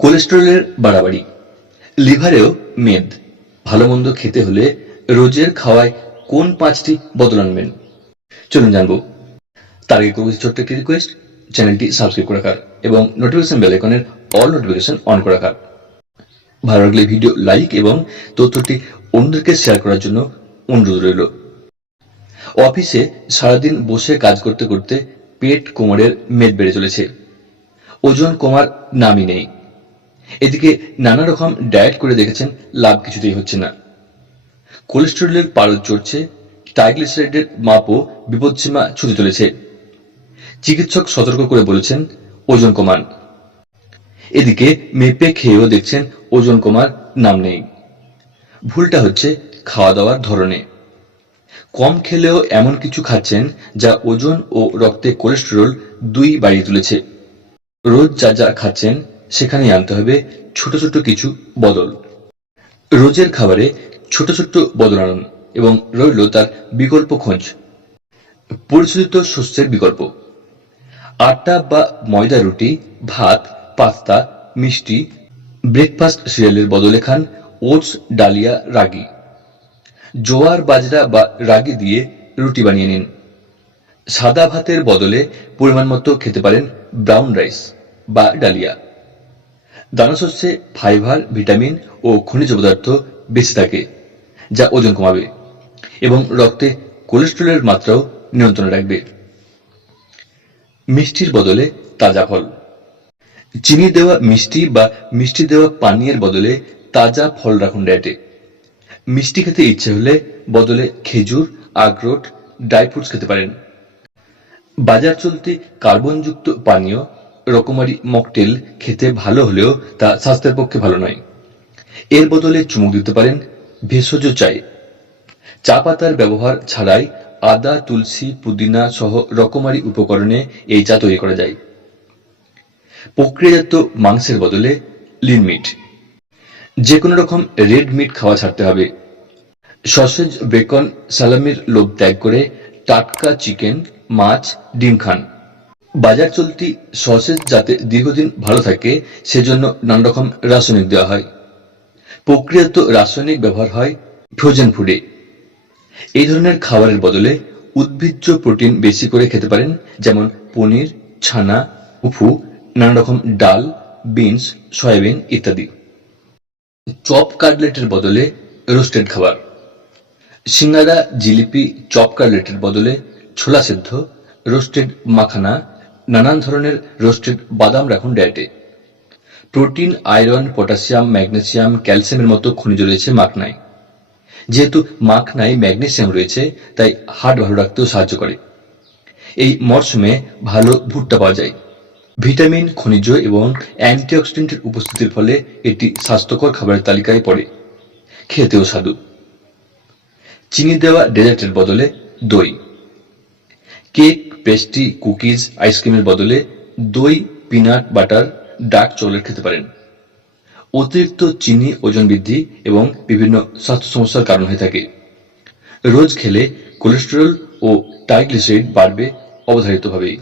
কোলেস্টেরলের বাড়াবাড়ি। লিভারেও মেদ। ভালো মন্দ খেতে হলে রোজের খাওয়ায় কোন পাঁচটি বদল আনবেন? চলুন জানব। তার আগে করব ছোট্ট একটি রিকোয়েস্ট চ্যানেলটি সাবস্ক্রাইব করে রাখার এবং নোটিফিকেশন বেল আইকনের অল নোটিফিকেশন অন করে। রাখার ভালো লাগলে ভিডিও লাইক এবং তথ্যটি অন্যদেরকে শেয়ার করার জন্য অনুরোধ রইল। অফিসে সারাদিন বসে কাজ করতে করতে পেট কোমরের মেদ বেড়ে চলেছে। ওজন কমার নামই নেই। এদিকে নানা রকম ডায়েট করে দেখেছেন, লাভ কিছুতেই হচ্ছে না। কোলেস্টেরলের পারদ চড়ছে, ট্রাইগ্লিসারাইডের মাপও বিপদসীমা ছুঁতে চলেছে। চিকিৎসক সতর্ক করে বলেছেন, ওজন কমান। এদিকে মেপে খেয়েও দেখছেন, ওজন কমার নাম নেই। ভুলটা হচ্ছে খাওয়া দাওয়ার ধরনে। কম খেলেও এমন কিছু খাচ্ছেন, যা ওজন ও রক্তে কোলেস্টেরল দুই বাড়িয়ে তুলেছে। রোজ যা যা খাচ্ছেন সেখানেই আনতে হবে ছোট ছোট কিছু বদল। রোজের খাবারে ছোট ছোট বদল আনুন এবং রইল তার বিকল্প খোঁজ। পরিশোধিত শস্যের বিকল্প। আটা বা ময়দা, রুটি, ভাত, পাস্তা, মিষ্টি, ব্রেকফাস্ট সিরিয়ালের বদলে খান ওটস, ডালিয়া, রাগি। জোয়ার, বাজরা বা রাগি দিয়ে রুটি বানিয়ে নিন। সাদা ভাতের বদলে পরিমাণ মতো খেতে পারেন ব্রাউন রাইস বা ডালিয়া। দানাশস্যে ফাইবার, ভিটামিন ও খনিজ পদার্থ বেশি থাকে, যা ওজন কমাবে এবং রক্তে কোলেস্টেরলের মাত্রাও নিয়ন্ত্রণে রাখবে। মিষ্টির বদলে তাজা ফল। চিনি দেওয়া মিষ্টি বা মিষ্টি দেওয়া পানীয়ের বদলে তাজা ফল রাখুন ডায়েটে। মিষ্টি খেতে ইচ্ছে হলে বদলে খেজুর, আখরোট, ড্রাই ফ্রুটস খেতে পারেন। বাজার চলতি কার্বনযুক্ত পানীয় রকমারি মকটেল খেতে ভালো হলেও তা স্বাস্থ্যের পক্ষে ভালো নয়। এর বদলে চুমুক দিতে পারেন ভেষজ চায়ে চা পাতার ব্যবহার ছাড়াই আদা, তুলসী, পুদিনা সহ রকমারি উপকরণে এই চা তৈরি করা যায়। প্রক্রিয়াজাত মাংসের বদলে লিন মিট। যে কোনো রকম রেড মিট খাওয়া ছাড়তে হবে। সসেজ, বেকন, সালামির লোভ ত্যাগ করে টাটকা চিকেন, মাছ, ডিম খান। বাজার চলতি সসেজ যাতে দীর্ঘদিন ভালো থাকে, সেজন্য নানা রকম রাসায়নিক দেওয়া হয়। প্রক্রিয়াত রাসায়নিক ব্যবহার হয় ফ্রোজেন ফুডে। এই ধরনের খাবারের বদলে উদ্ভিজ্জ প্রোটিন বেশি করে খেতে পারেন, যেমন পনির, ছানা, উফু, নানা রকম ডাল, বিনস, সয়াবিন ইত্যাদি। চপ কাটলেটের বদলে রোস্টেড খাবার। সিঙ্গারা, জিলিপি, চপ কাটলেটের বদলে ছোলা সেদ্ধ, রোস্টেড মাখানা নানান ধরনের রোস্টেড বাদাম রাখুন ডায়েটে। প্রোটিন, আয়রন, পটাশিয়াম, ম্যাগনেসিয়াম, ক্যালসিয়ামের মতো খনিজ রয়েছে মাখনায়। যেহেতু মাখনায় ম্যাগনেসিয়াম রয়েছে, তাই হার্ট ভালো রাখতেও সাহায্য করে। এই মরশুমে ভালো ভুট্টা পাওয়া যায়। ভিটামিন, খনিজ এবং অ্যান্টিঅক্সিডেন্টের উপস্থিতির ফলে এটি স্বাস্থ্যকর খাবারের তালিকায় পড়ে। খেতেও স্বাদু। চিনি দেওয়া ডেজার্টের বদলে দই। কেক পেস্ট্রি, কুকিজ, আইসক্রিমের বদলে দই, পিনাট, বাটার ডার্ক চকলেট খেতে পারেন। অতিরিক্ত চিনি, ওজন বৃদ্ধি এবং বিভিন্ন স্বাস্থ্য সমস্যার কারণ হয়ে থাকে। রোজ খেলে কোলেস্টেরল ও ট্রাইগ্লিসারাইড বাড়বে অবধারিতভাবেই।